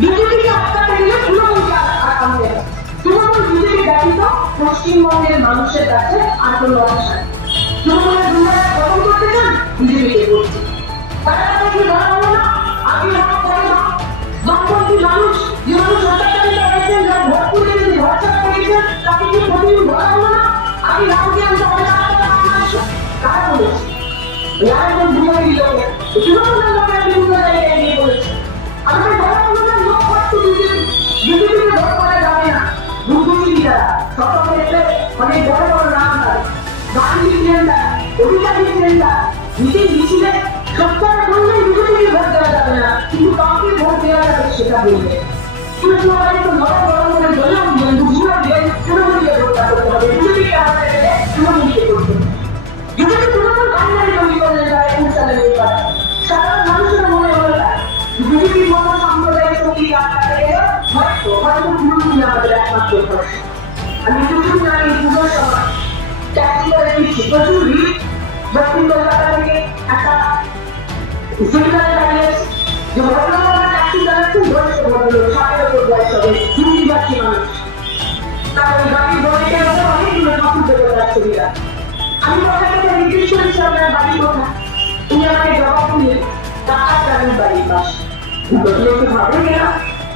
বিজেপিকে আটকাতে গেলে তৃণমূলকে হবে তৃণমূল বিজেপি ব্যতীত পশ্চিমবঙ্গের মানুষের কাছে আর কোনো আশা তৃণমূলের দুর্গারা খতম করতে চান বিজেপিকে করছে। মানুষ যে মানুষ অত্যাচারিত হয়েছেন যারা ভোট করে যদি ভরসা করেছেন তাকে কি প্রতিদিন ধরা হলো না? আমি রামকে আমি অনেক কারা বলেছে একদম ঘুরে দিল তৃণমূলের লোকেরা বিজেপিকে ভোট করা যাবে না বুদ্ধিজীবী যারা শত ক্ষেত্রে অনেক বড় বড় নাম তার গান্ধী তারা অধিকারী তারা মিটিং মিছিলে সত্তর বললেই বিজেপিকে ভোট দেওয়া যাবে না কিন্তু কাউকে ভোট দেওয়া যাবে সেটা বলবে সাধারণ মানুষের মনে হলো না। বিজেপির মতো আটকাতে গেলে হয়তো হয়তো তৃণমূলই আমাদের আমি প্রচুর জানি পুজোর সময় ট্যাক্সি করে দিচ্ছি হবে হিন্দি বাড়ি কোথায় উনি আমাকে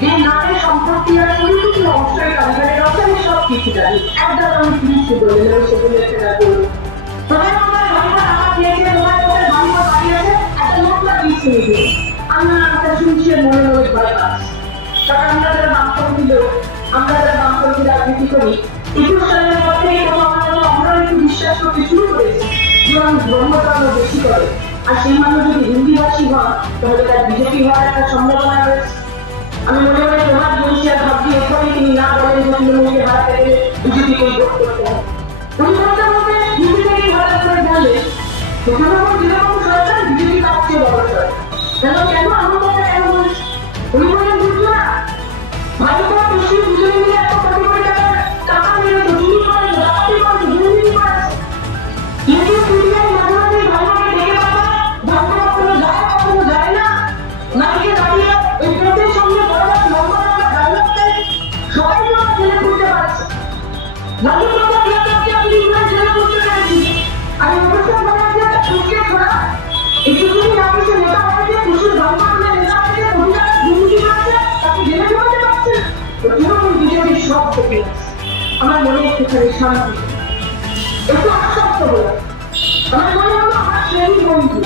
যে নামে সম্পত্তি ওই কিছু অবশ্যই কারখানের রয়েছে, আমি সব কিছু জানি। একদম আমি ফিরিয়ে বললেন আমি সেগুলো সেটা করব তোমার আমার ভাইটা টাকা দিয়েছে তোমার একটা আমরা একটা শুনছি আমরা আমরা রাজনীতি করি, একুশ সালের পর থেকে আমরা একটু বিশ্বাস করতে শুরু করেছি যে মানুষ ব্রহ্মচর্য বেশি করে। আর সেই মানুষ যদি হিন্দিভাষী হন, তাহলে তার বিজেপি হওয়ার একটা সম্ভাবনা রয়েছে। আমি মনে মনে তোমার বলছি আর ভাবছি এখনই তিনি না বলেন তৃণমূলকে হারাতে গেলে বিজেপিকে ভোট করতে হবে উনি বলতে বলতে ভালো করে বললে তৃণমূল যেরকম সরকার বিজেপি তার চেয়ে বড় সরকার কেন কেন? আমার কেন বলছি বললেন বুঝলো না? ভারতের বিজেপির সব থেকে আমার মনে একটুখানি শান্তি। একটু আশ্বস্ত হলো আমার মনে হলো আমার শ্রেণি বন্ধু।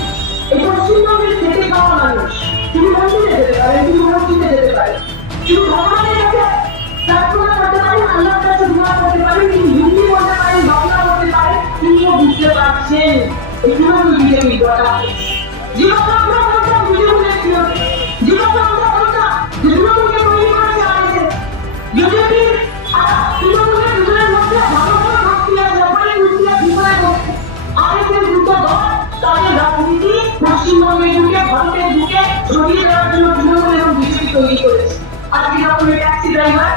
এই পশ্চিমবঙ্গের খেটে খাওয়া মানুষ। তিনি মন্দিরে যেতে পারেন, তিনি মসজিদে যেতে পারেন। তিনি ভগবানের কাছে প্রার্থনা করতে পারেন আল্লাহর কাছে দোয়া করতে পারেন তিনি হিন্দি বলতে পারেন, বাংলা বলতে পারেন, তিনিও বুঝতে পারছেন। দরকার যে কথা আমরা তাদের রাজনীতি পশ্চিমবঙ্গে ঢুকে, ভারতে ঢুকে ছড়িয়ে দেওয়ার জন্য তৃণমূল এবং বিজেপি তৈরি করেছে। আজকে যখন ট্যাক্সি ড্রাইভার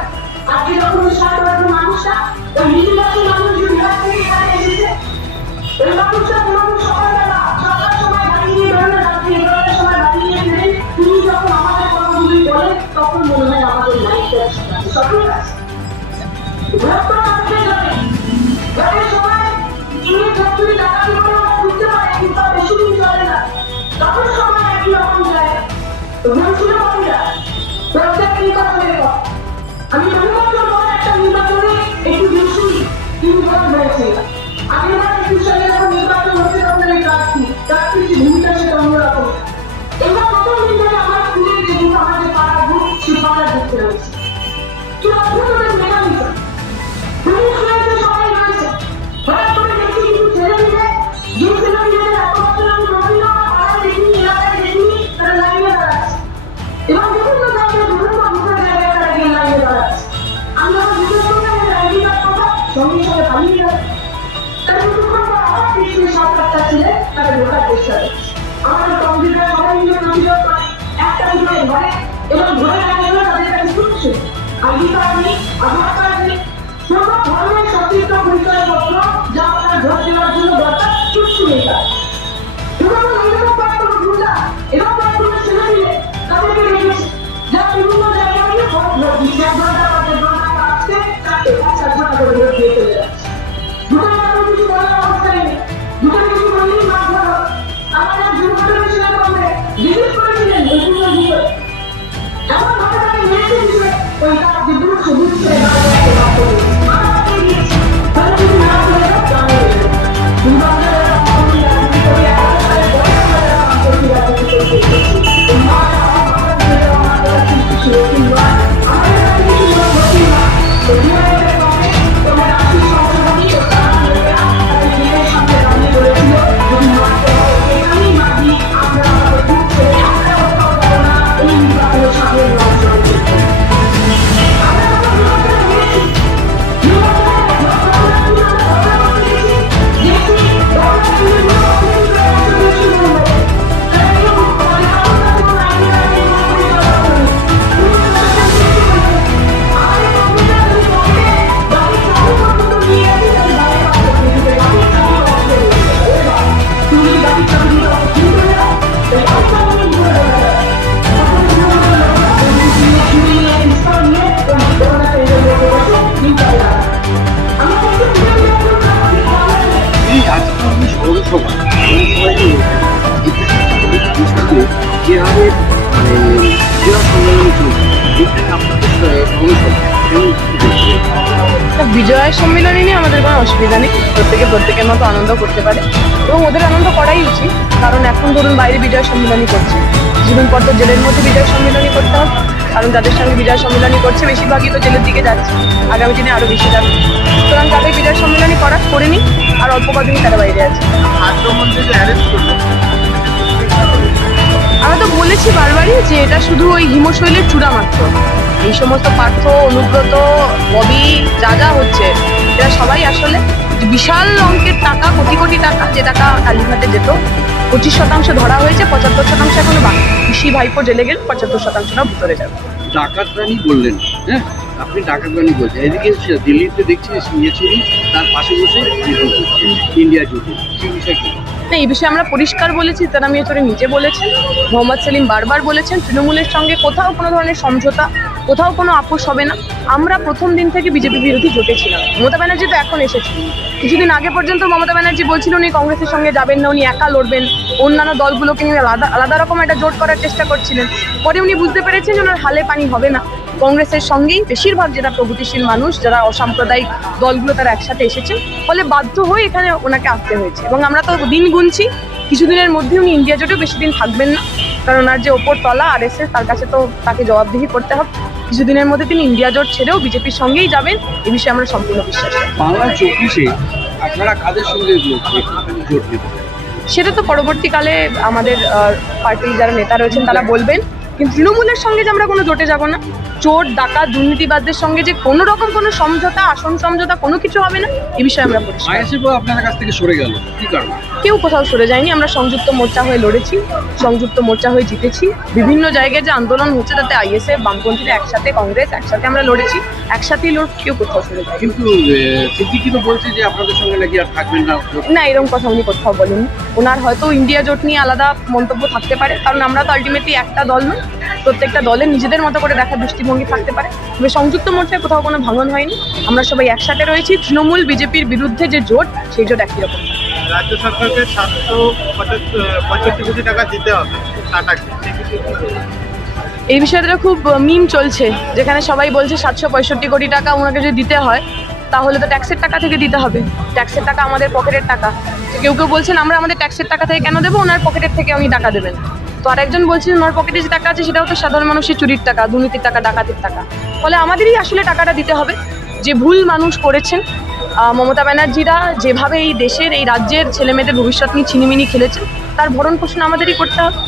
আজকে যখন ষাট মানুষটা, ওই মিডিল মানুষ যে বিহার থেকে এখানে এসেছে, ওই মানুষটা তৃণমূল সকালবেলা, সকাল সময় গাড়ি নিয়ে বেরোলে, রাত্রি এগারোটার সময় গাড়ি নিয়ে বেরোয় তিনি যখন আমাদের কথাগুলি বলেন তখন মনে হয় আমাদের লাইফটা সঠিক আছে। ভোটটা আসতে যাবে সময় তিনি যতই টাকা আমাদের কম্পিউটার সবাই মিলে করে একটা দুটো ঘরে এবং ঘরে গেল তাদের কাছে শুনছে আধার নেই কোনো ধরনের সচিত্র পরিচয়পত্র যা আপনার ভোট দেওয়ার জন্য দরকার কিচ্ছু নেই তার এরকম এরকম কয়েকটা গুন্ডা এরকম ছেলে রেখেছে যা বিভিন্ন জায়গায় গিয়ে ভোট ভোট দিচ্ছে করে ভোট মানে জেলা সম্মেলন নিয়ে আমাদের কোনো অসুবিধা নেই। প্রত্যেকে প্রত্যেকের মতো আনন্দ করতে পারে। এবং ওদের আনন্দ করাই উচিত। কারণ এখন ধরুন বাইরে বিজয় সম্মিলনী করছে। কিছুদিন পর তো জেলের মধ্যে বিজয় সম্মিলনী করতে হবে। কারণ যাদের সঙ্গে বিজয় সম্মিলনী করছে। বেশিরভাগই তো জেলের দিকে যাচ্ছে। আগামী দিনে আরও বেশি যাবে। সুতরাং তাদের বিজয় সম্মিলনী করে নিই আর অল্প কদিনই তারা বাইরে আছে। খাদ্যমন্ত্রীকে অ্যারেস্ট করল আমরা তো বলেছি বারবারই যে এটা শুধু ওই হিমশৈলের চূড়া মাত্র। এই সমস্ত পার্থ, অনুব্রত, ববি, যা যা হচ্ছে, এরা সবাই আসলে বিশাল অঙ্কের টাকা, কোটি কোটি টাকা, যে টাকা কালীঘাটে যেত, পঁচিশ শতাংশ ধরা হয়েছে, পঁচাত্তর শতাংশ এখনও বাকি। কৃষি ভাইপো জেলে গেলে, পঁচাত্তর শতাংশটাও ভিতরে যাবে। ডাকাত রানী বললেন হ্যাঁ? আপনি ডাকাত রানী বলছেন। এদিকে দিল্লিতে দেখছি তার পাশে বসে ইন্ডিয়া জোটে বিষয় না, এই বিষয়ে আমরা পরিষ্কার বলেছি, তারা মিয়াচরে নিজে বলেছেন। মোহাম্মদ সেলিম বারবার বলেছেন, তৃণমূলের সঙ্গে কোথাও কোনো ধরনের সমঝোতা, কোথাও কোনো আপোষ হবে না। আমরা প্রথম দিন থেকে বিজেপি বিরোধী জোটে ছিলাম মমতা ব্যানার্জি তো এখন এসেছে কিছুদিন আগে পর্যন্ত মমতা ব্যানার্জি বলছিল, উনি কংগ্রেসের সঙ্গে যাবেন না, উনি একা লড়বেন। অন্যান্য দলগুলোকে নিয়ে আলাদা আলাদা রকম একটা জোট করার চেষ্টা করছিলেন। পরে উনি বুঝতে পেরেছেন যে ওনার হালে পানি হবে না। কংগ্রেসের সঙ্গেই বেশিরভাগ যারা প্রগতিশীল মানুষ যারা অসাম্প্রদায়িক দলগুলো তারা একসাথে এসেছেন ফলে বাধ্য হয়ে এখানে ওনাকে আসতে হয়েছে। এবং আমরা তো দিন গুনছি কিছুদিনের মধ্যে উনি ইন্ডিয়া জোটেও বেশি দিন থাকবেন না কারণ ওনার যে ওপর তলা আর এস তার কাছে তো তাকে জবাবদিহি করতে হবে। কিছুদিনের মধ্যে তিনি ইন্ডিয়া জোট ছেড়েও বিজেপির সঙ্গেই যাবেন এ বিষয়ে আমরা সম্পূর্ণ বিশ্বাস বাংলা চব্বিশে আপনারা কাদের সঙ্গে জোট জোট সেটা তো পরবর্তীকালে আমাদের পার্টির যারা নেতা রয়েছেন তারা বলবেন। কিন্তু তৃণমূলের সঙ্গে যে আমরা কোনো জোটে যাব না। চোর ডাকাত দুর্নীতিবাদদের সঙ্গে যে কোনো রকম কোনো সমঝোতা আসন সমঝোতা কোনো কিছু হবে না এ বিষয়ে আমরা আপনাদের কাছ থেকে সরে গেল কি কারণ? কেউ কোথাও সরে যায়নি আমরা সংযুক্ত মোর্চা হয়ে লড়েছি সংযুক্ত মোর্চা হয়ে জিতেছি। বিভিন্ন জায়গায় যে আন্দোলন হচ্ছে তাতে আইএসএফ বামপন্থীরা একসাথে কংগ্রেস একসাথে আমরা লড়েছি একসাথেই লড় কেউ কোথাও সরে যায় কিন্তু সিদ্দিকি তো বলছে যে আপনাদের সঙ্গে নাকি আর থাকবেন না। না এরকম কথা উনি কোথাও বলেন ওনার হয়তো ইন্ডিয়া জোট নিয়ে আলাদা মন্তব্য থাকতে পারে কারণ আমরা তো আলটিমেটলি একটা দল নই। প্রত্যেকটা দলের নিজেদের মতো করে দেখার দৃষ্টিভঙ্গি থাকতে পারে। তবে সংযুক্ত মোর্চায় কোথাও কোনো ভাঙন হয়নি। আমরা সবাই একসাথে রয়েছি। তৃণমূল বিজেপির বিরুদ্ধে যে জোট সেই জোট একই রকম। রাজ্য সরকারকে সাতশো পঁচাত্তর কোটি টাকা দিতে হবে টাটাকে? এই বিষয়টা খুব মিম চলছে যেখানে সবাই বলছে সাতশো পঁয়ষট্টি কোটি টাকা ওনাকে যদি দিতে হয় তাহলে তো ট্যাক্সের টাকা থেকে দিতে হবে। ট্যাক্সের টাকা আমাদের পকেটের টাকা। কেউ কেউ বলছেন আমরা আমাদের ট্যাক্সের টাকা থেকে কেন দেবো? ওনার পকেটের থেকে উনি টাকা দেবেন। তো আরেকজন বলছেন ওনার পকেটে যে টাকা আছে সেটাও তো সাধারণ মানুষের চুরির টাকা দুর্নীতির টাকা ডাকাতির টাকা। ফলে আমাদেরই আসলে টাকাটা দিতে হবে। যে ভুল মানুষ করেছেন মমতা ব্যানার্জিরা যেভাবে এই দেশের এই রাজ্যের ছেলেমেয়েদের ভবিষ্যৎ নিয়ে ছিনিমিনি খেলেছেন তার ভরণ পোষণ আমাদেরই করতে হবে।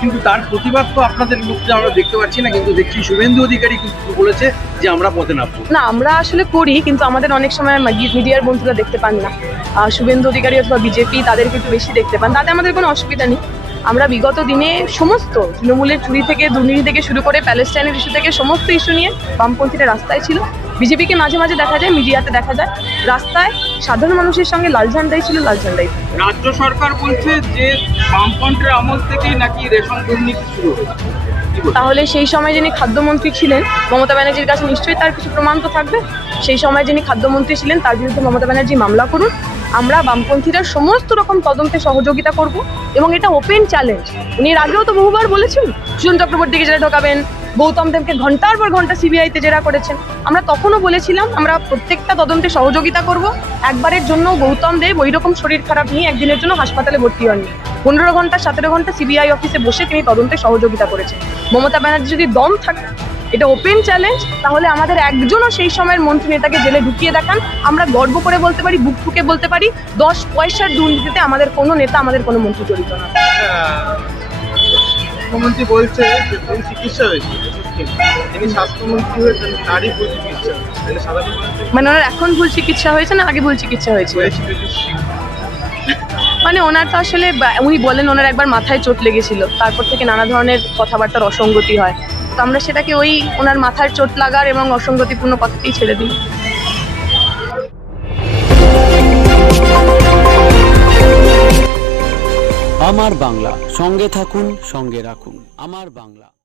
কিন্তু তার প্রতিবাদ তো আপনাদের মুখে আমরা দেখতে পাচ্ছি না কিন্তু দেখছি শুভেন্দু অধিকারী কিন্তু বলেছে যে আমরা পথে নামবো। না আমরা আসলে করি কিন্তু আমাদের অনেক সময় মিডিয়ার বন্ধুরা দেখতে পান না। শুভেন্দু অধিকারী অথবা বিজেপি তাদেরকে একটু বেশি দেখতে পান তাতে আমাদের কোনো অসুবিধা নেই। আমরা বিগত দিনে সমস্ত তৃণমূলের চুরি থেকে দুর্নীতি থেকে শুরু করে প্যালেস্টাইনের ইস্যু থেকে সমস্ত ইস্যু নিয়ে বামপন্থীরা রাস্তায় ছিল। বিজেপিকে মাঝে মাঝে দেখা যায় মিডিয়াতে দেখা যায়। রাস্তায় সাধারণ মানুষের সঙ্গে লাল ঝান্ডাই ছিল লাল ঝান্ডাই ছিল। রাজ্য সরকার বলছে যে বামফ্রন্টের আমল থেকেই নাকি রেশন দুর্নীতি শুরু হয়েছে। তাহলে সেই সময় যিনি খাদ্যমন্ত্রী ছিলেন মমতা ব্যানার্জির কাছে নিশ্চয়ই তার কিছু প্রমাণ তো থাকবে। সেই সময় যিনি খাদ্যমন্ত্রী ছিলেন তার বিরুদ্ধে মমতা ব্যানার্জি মামলা করুন। আমরা বামপন্থীরা সমস্ত রকম তদন্তে সহযোগিতা করব এবং এটা ওপেন চ্যালেঞ্জ উনি এর আগেও তো বহুবার বলেছেন সুজন চক্রবর্তীকে জেরা ঢোকাবেন, গৌতম দেবকে ঘণ্টার পর ঘণ্টা সিবিআইতে জেরা করেছেন। আমরা তখনও বলেছিলাম, আমরা প্রত্যেকটা তদন্তে সহযোগিতা করব। একবারের জন্য গৌতম দেব ওই রকম শরীর খারাপ নিয়ে একদিনের জন্য হাসপাতালে ভর্তি হননি। পনেরো ঘণ্টা, সতেরো ঘণ্টা সিবিআই অফিসে বসে তিনি তদন্তে সহযোগিতা করেছেন। মমতা ব্যানার্জি যদি দম থাকে এটা ওপেন চ্যালেঞ্জ তাহলে আমাদের একজনও সেই সময়ের মন্ত্রী নেতাকে জেলে ঢুকিয়ে দেখান। আমরা গর্ব করে বলতে পারি বুক ঠুকে বলতে পারি দশ পয়সার দুর্নীতিতে আমাদের কোনো নেতা আমাদের কোনো মন্ত্রী জড়িত না। মুখ্যমন্ত্রী বলছে চিকিৎসা তিনি স্বাস্থ্যমন্ত্রী হয়েছেন তারই ভুল চিকিৎসা। মানে ওনার এখন ভুল চিকিৎসা হয়েছে না আগে ভুল চিকিৎসা হয়েছে মানে ওনার তো আসলে উনি বলেন ওনার একবার মাথায় চোট লেগেছিল তারপর থেকে নানা ধরনের কথাবার্তার অসঙ্গতি হয়। তো আমরা সেটাকে ওই ওনার মাথার চোট লাগার এবং অসঙ্গতিপূর্ণ কথাতেই ছেড়ে দিই। আমার বাংলা, সঙ্গে থাকুন, সঙ্গে রাখুন। আমার বাংলা।